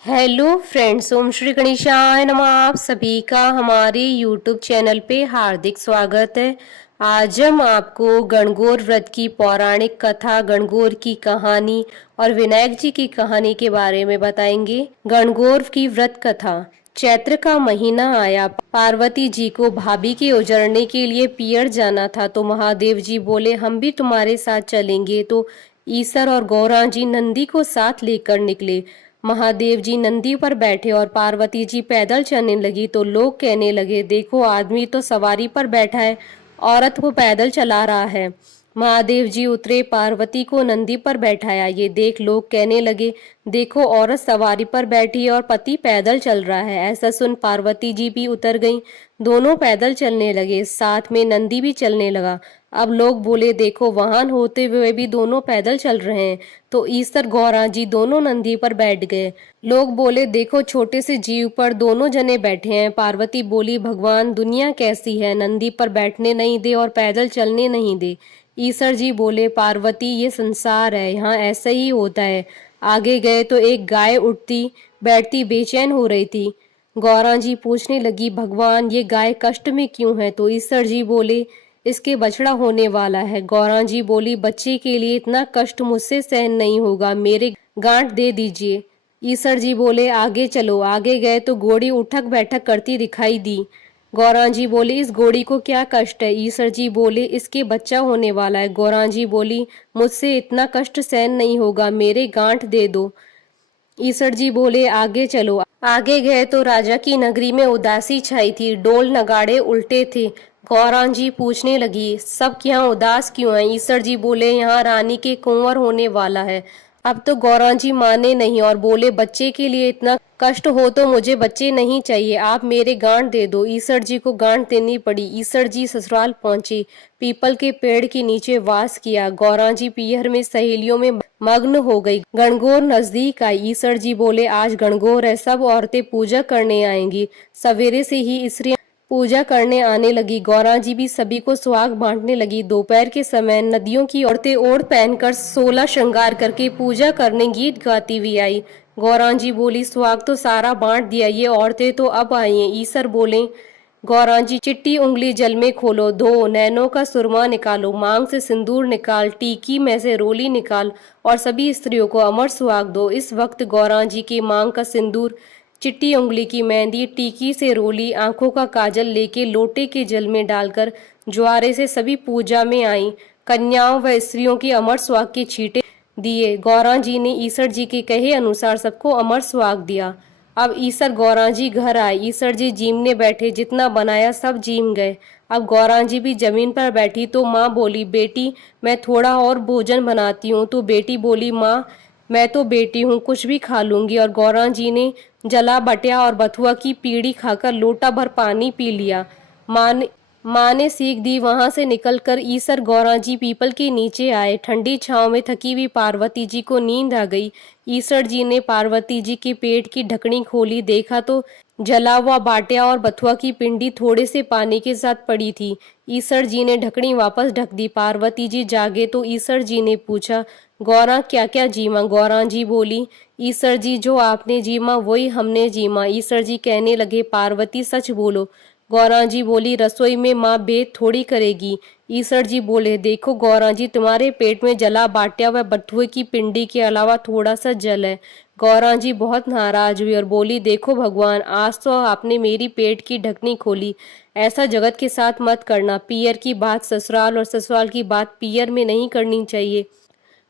Hello friends, ओम श्री गणेशाय नमः। आप सभी का हमारे यूट्यूब चैनल पे हार्दिक स्वागत है। आज हम आपको गणगौर व्रत की पौराणिक कथा, गणगौर की कहानी और विनायक जी की कहानी के बारे में बताएंगे। गणगौर की व्रत कथा। चैत्र का महीना आया। पार्वती जी को भाभी के उजड़ने के लिए पियर जाना था, तो महादेव जी बोले हम भी तुम्हारे साथ चलेंगे। तो ईसर और गौरा जी नंदी को साथ लेकर निकले। महादेव जी नंदी पर बैठे और पार्वती जी पैदल चलने लगी। तो लोग कहने लगे, देखो आदमी तो सवारी पर बैठा है, औरत को पैदल चला रहा है। महादेव जी उतरे, पार्वती को नंदी पर बैठाया। ये देख लोग कहने लगे, देखो औरत सवारी पर बैठी है और पति पैदल चल रहा है। ऐसा सुन पार्वती जी भी उतर गईं। दोनों पैदल चलने लगे, साथ में नंदी भी चलने लगा। अब लोग बोले, देखो वाहन होते हुए भी दोनों पैदल चल रहे हैं। तो ईसर गौरा जी दोनों नंदी पर बैठ गए। लोग बोले, देखो छोटे से जीव पर दोनों जने बैठे हैं। पार्वती बोली, भगवान दुनिया कैसी है, नंदी पर बैठने नहीं दे और पैदल चलने नहीं दे। ईसर जी बोले, पार्वती ये संसार है, यहाँ ऐसा ही होता है। आगे गए तो एक गाय उठती बैठती बेचैन हो रही थी। गौरा जी पूछने लगी, भगवान ये गाय कष्ट में क्यों है? तो ईसर जी बोले, इसके बछड़ा होने वाला है। गौरा जी बोली, बच्चे के लिए इतना कष्ट मुझसे सहन नहीं होगा, मेरे गांठ दे दीजिए। ईसर जी बोले, आगे चलो। आगे गए तो घोड़ी उठक बैठक करती दिखाई दी। गौरा जी बोली, इस घोड़ी को क्या कष्ट है? ईसर जी बोले, इसके बच्चा होने वाला है। गौरा जी बोली, मुझसे इतना कष्ट सहन नहीं होगा, मेरे गांठ दे दो। ईसर जी बोले, आगे चलो। आगे गए तो राजा की नगरी में उदासी छाई थी, डोल नगाड़े उल्टे थे। गौरा जी पूछने लगी, सब यहाँ उदास क्यों है? ईसर जी बोले, यहाँ रानी के कुंवर होने वाला है। अब तो गौरा जी माने नहीं और बोले, बच्चे के लिए इतना कष्ट हो तो मुझे बच्चे नहीं चाहिए, आप मेरे गांठ दे दो। ईसर जी को गांठ देनी पड़ी। ईसर जी ससुराल पहुंचे, पीपल के पेड़ के नीचे वास किया। गौरा जी पीहर में सहेलियों में मग्न हो गई। गणगौर नजदीक आई। ईसर जी बोले, आज गणगौर है, सब औरतें पूजा करने आएंगी। सवेरे से ही स्त्रियां पूजा करने आने लगी। गौरा जी भी सभी को सुहाग बांटने लगी। दोपहर के समय नदियों की औरतें ओढ़ पहनकर 16 श्रृंगार करके पूजा करने गीत गाती हुई आई। गौरा जी बोली, सुहाग तो सारा बांट दिया, ये औरतें तो अब आई हैं। ईसर बोले, गौरा जी चिट्टी उंगली जल में खोलो, धो, नैनों का सुरमा निकालो, मांग से सिंदूर निकाल, टीकी में से रोली निकाल और सभी स्त्रियों को अमर सुहाग दो। इस वक्त गौरा जी की मांग का सिंदूर, चिट्टी उंगली की मेहंदी, टीकी से रोली, आंखों का काजल लेके लोटे के जल में डालकर ज्वारे से सभी पूजा में आई। कन्याओं व स्त्रियों की अमर सुहाग के छींटे दिए। गौरा जी ने ईसर जी के कहे अनुसार सबको अमर सुहाग दिया। अब ईसर गौरा जी घर आए। ईसर जी जीमने बैठे, जितना बनाया सब जीम गए। अब गौरा जी भी जमीन पर बैठी तो माँ बोली, बेटी मैं थोड़ा और भोजन बनाती हूँ। तो बेटी बोली, माँ मैं तो बेटी हूँ, कुछ भी खा लूंगी। और गौरा जी ने जला बटिया और बथुआ की पीढ़ी खाकर लोटा भर पानी पी लिया। माँ ने सीख दी। वहां से निकलकर ईसर गौरा जी पीपल के नीचे आए। ठंडी छांव में थकी हुई पार्वती जी को नींद आ गई। ईसर जी ने पार्वती जी के पेट की ढकनी खोली, देखा तो जला हुआ बाटिया और बथुआ की पिंडी थोड़े से पानी के साथ पड़ी थी। ईसर जी ने ढकनी वापस ढक दी। पार्वती जी जागे तो ईसर जी ने पूछा, गौरा क्या क्या जीमा? गौरा जी बोली, ईसर जी जो आपने जीमा वही हमने जीमा। ईसर जी कहने लगे, पार्वती सच बोलो। गौरा जी बोली, रसोई में माँ भेद थोड़ी करेगी। ईसर जी बोले, देखो गौरा जी तुम्हारे पेट में जला बाटिया व बथुए की पिंडी के अलावा थोड़ा सा जल है। गौरा जी बहुत नाराज हुई और बोली, देखो भगवान आज तो आपने मेरी पेट की ढकनी खोली, ऐसा जगत के साथ मत करना। पियर की बात ससुराल और ससुराल की बात पियर में नहीं करनी चाहिए।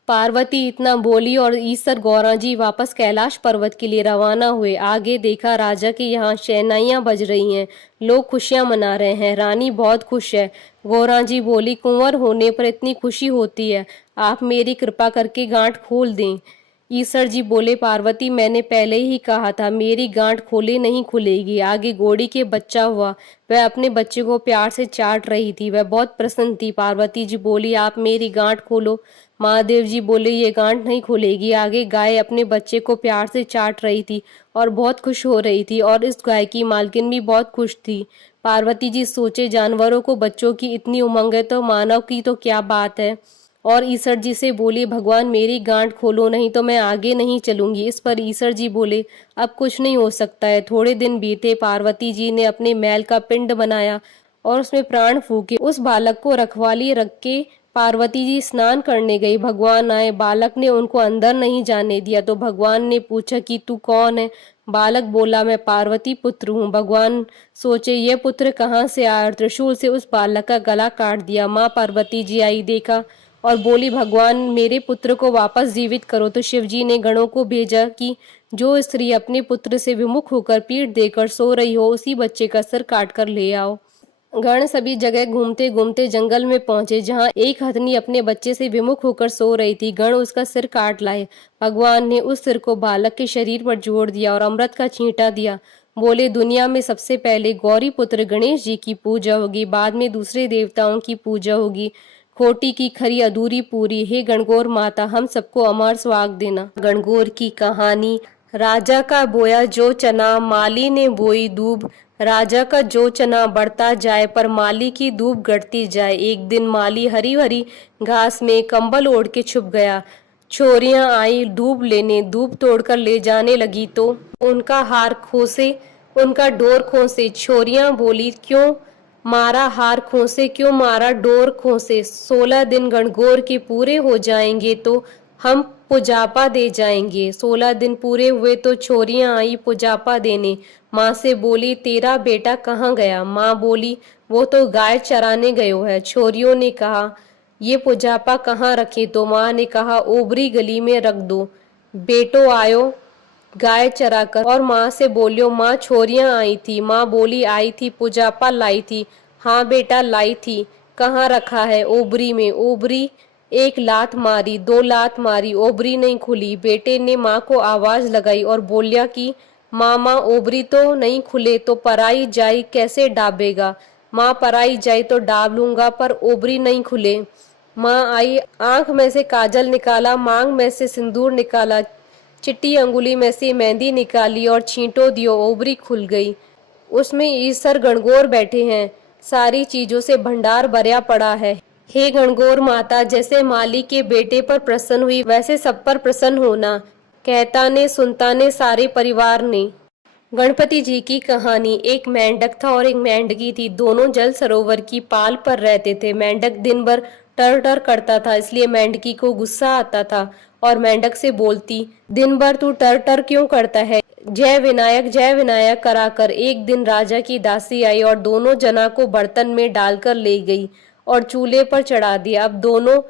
पार्वती इतना बोली और ईसर गौरा जी वापस कैलाश पर्वत के लिए रवाना हुए। आगे देखा राजा के यहाँ शहनाइयां बज रही हैं, लोग खुशियां मना रहे हैं, रानी बहुत खुश है। गौरा जी बोली, कुंवर होने पर इतनी खुशी होती है, आप मेरी कृपा करके गांठ खोल दें। ईसर जी बोले, पार्वती मैंने पहले ही कहा था मेरी गांठ खोले नहीं खुलेगी। आगे घोड़ी के बच्चा हुआ, वह अपने बच्चे को प्यार से चाट रही थी, वह बहुत प्रसन्न थी। पार्वती जी बोली, आप मेरी गांठ खोलो। महादेव जी बोले, ये गांठ नहीं खुलेगी। आगे गाय अपने बच्चे को प्यार से चाट रही थी और बहुत खुश हो रही थी और इस गाय की मालकिन भी बहुत खुश थी। पार्वती जी सोचे, जानवरों को बच्चों की इतनी उमंग है तो मानव की तो क्या बात है। और ईश्वर जी से बोली, भगवान मेरी गांठ खोलो, नहीं तो मैं आगे नहीं चलूंगी। इस पर ईश्वर जी बोले, अब कुछ नहीं हो सकता है। थोड़े दिन बीते, पार्वती जी ने अपने मैल का पिंड बनाया और उसमें प्राण फूके। उस बालक को रखवाली रख के पार्वती जी स्नान करने गई। भगवान आए, बालक ने उनको अंदर नहीं जाने दिया तो भगवान ने पूछा कि तू कौन है? बालक बोला, मैं पार्वती पुत्र हूँ। भगवान सोचे, ये पुत्र कहाँ से आया, और त्रिशूल से उस बालक का गला काट दिया। माँ पार्वती जी आई, देखा और बोली, भगवान मेरे पुत्र को वापस जीवित करो। तो शिव जी ने गणों को भेजा कि जो स्त्री अपने पुत्र से विमुख होकर पीठ देकर सो रही हो, उसी बच्चे का सिर काट कर ले आओ। गण सभी जगह घूमते घूमते जंगल में पहुंचे, जहां एक हथनी अपने बच्चे से विमुख होकर सो रही थी। गण उसका सिर काट लाए। भगवान ने उस सिर को बालक के शरीर पर जोड़ दिया और अमृत का छींटा दिया। बोले, दुनिया में सबसे पहले गौरी पुत्र गणेश जी की पूजा होगी, बाद में दूसरे देवताओं की पूजा होगी। खोटी की खरी अधूरी पूरी, हे गणगौर माता हम सबको अमर स्वाग देना। गणगौर की कहानी। राजा का बोया जो चना, माली ने बोई दूब। राजा का जो चना बढ़ता जाए, पर माली की दूब गढ़ती जाए। एक दिन माली हरी हरी घास में कंबल ओढ़ के छुप गया। छोरियां आई दूब लेने, दूब तोड़कर ले जाने लगी तो उनका हार खोसे, उनका डोर खोसे। छोरियां बोली, क्यों मारा हार खोसे, क्यों मारा डोर खोसे? 16 दिन गणगौर के पूरे हो जाएंगे तो हम पुजापा दे जाएंगे। 16 दिन पूरे हुए तो छोरियां आई पुजापा देने। माँ से बोली, तेरा बेटा कहाँ गया? माँ बोली, वो तो गाय चराने गयो है। छोरियों ने कहा, ये पुजापा कहाँ रखे? तो माँ ने कहा, ओबरी गली में रख दो। बेटो आयो गाय चरा कर और माँ से बोलियो, माँ छोरियां आई थी। माँ बोली, आई थी, पुजापा लाई थी। हाँ बेटा लाई थी। कहाँ रखा है? ओबरी में। ओबरी। एक लात मारी, 2 लात मारी, ओबरी नहीं खुली। बेटे ने माँ को आवाज लगाई और बोलिया कि माँ ओबरी तो नहीं खुले तो पराई जाई कैसे डाबेगा? माँ पराई जाई तो डाब लूंगा, पर ओबरी नहीं खुले। माँ आई, आंख में से काजल निकाला, मांग में से सिंदूर निकाला, चिट्टी अंगुली में से मेहंदी निकाली और छींटो दियो, ओबरी खुल गई। उसमें ईश्वर गणगौर बैठे हैं। सारी चीजों से भंडार भरा पड़ा है। हे गणगौर माता, जैसे माली के बेटे पर प्रसन्न हुई, वैसे सब पर प्रसन्न होना। कहता ने सुनता ने सारे परिवार ने। गणपति जी की कहानी। एक मेंढक था और एक मेंढकी थी। दोनों जल सरोवर की पाल पर रहते थे। मेंढक दिन भर टर टर करता था, इसलिए मेंढकी को गुस्सा आता था और मेंढक से बोलती, दिन भर तू टर टर क्यों करता है? जय विनायक कराकर एक दिन राजा की दासी आई और दोनों जना को बर्तन में डालकर ले गई और चूल्हे पर चढ़ा दिया। अब दोनों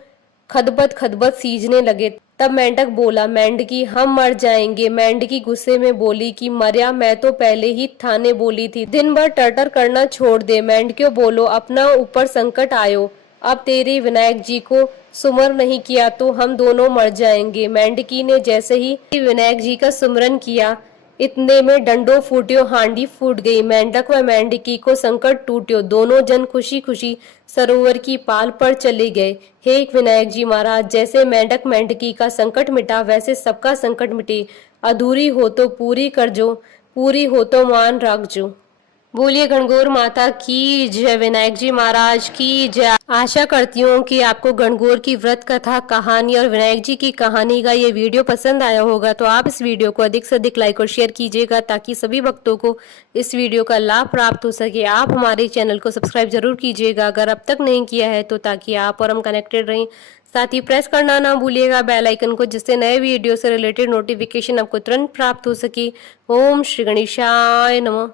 खदबद खदबद सीजने लगे। तब मेंढक बोला, मेंढकी हम मर जाएंगे। मेंढकी गुस्से में बोली कि मरिया, मैं तो पहले ही थाने बोली थी, दिन भर टटर करना छोड़ दे। मेंढक्यों बोलो, अपना ऊपर संकट आयो, अब तेरे विनायक जी को सुमर नहीं किया तो हम दोनों मर जाएंगे। मेंढकी ने जैसे ही विनायक जी का सुमरन किया, इतने में डंडो फूटियो, हांडी फूट गई। मेंढक व मेंढकी को संकट टूटियो। दोनों जन खुशी खुशी सरोवर की पाल पर चले गए। हे विनायक जी महाराज, जैसे मेंढक मेंढकी का संकट मिटा, वैसे सबका संकट मिटे। अधूरी हो तो पूरी कर जो, पूरी हो तो मान रख जो। बोलिए गणगौर माता की जय, विनायक जी महाराज की जय। आशा करती हूँ कि आपको गणगौर की व्रत कथा कहानी और विनायक जी की कहानी का ये वीडियो पसंद आया होगा। तो आप इस वीडियो को अधिक से अधिक लाइक और शेयर कीजिएगा, ताकि सभी भक्तों को इस वीडियो का लाभ प्राप्त हो सके। आप हमारे चैनल को सब्सक्राइब जरूर कीजिएगा अगर अब तक नहीं किया है तो, ताकि आप और हम कनेक्टेड रहें। साथ ही प्रेस करना ना भूलिएगा बेल आइकन को, जिससे नए वीडियो से रिलेटेड नोटिफिकेशन आपको तुरंत प्राप्त हो सके। ओम श्री गणेशाय नमः।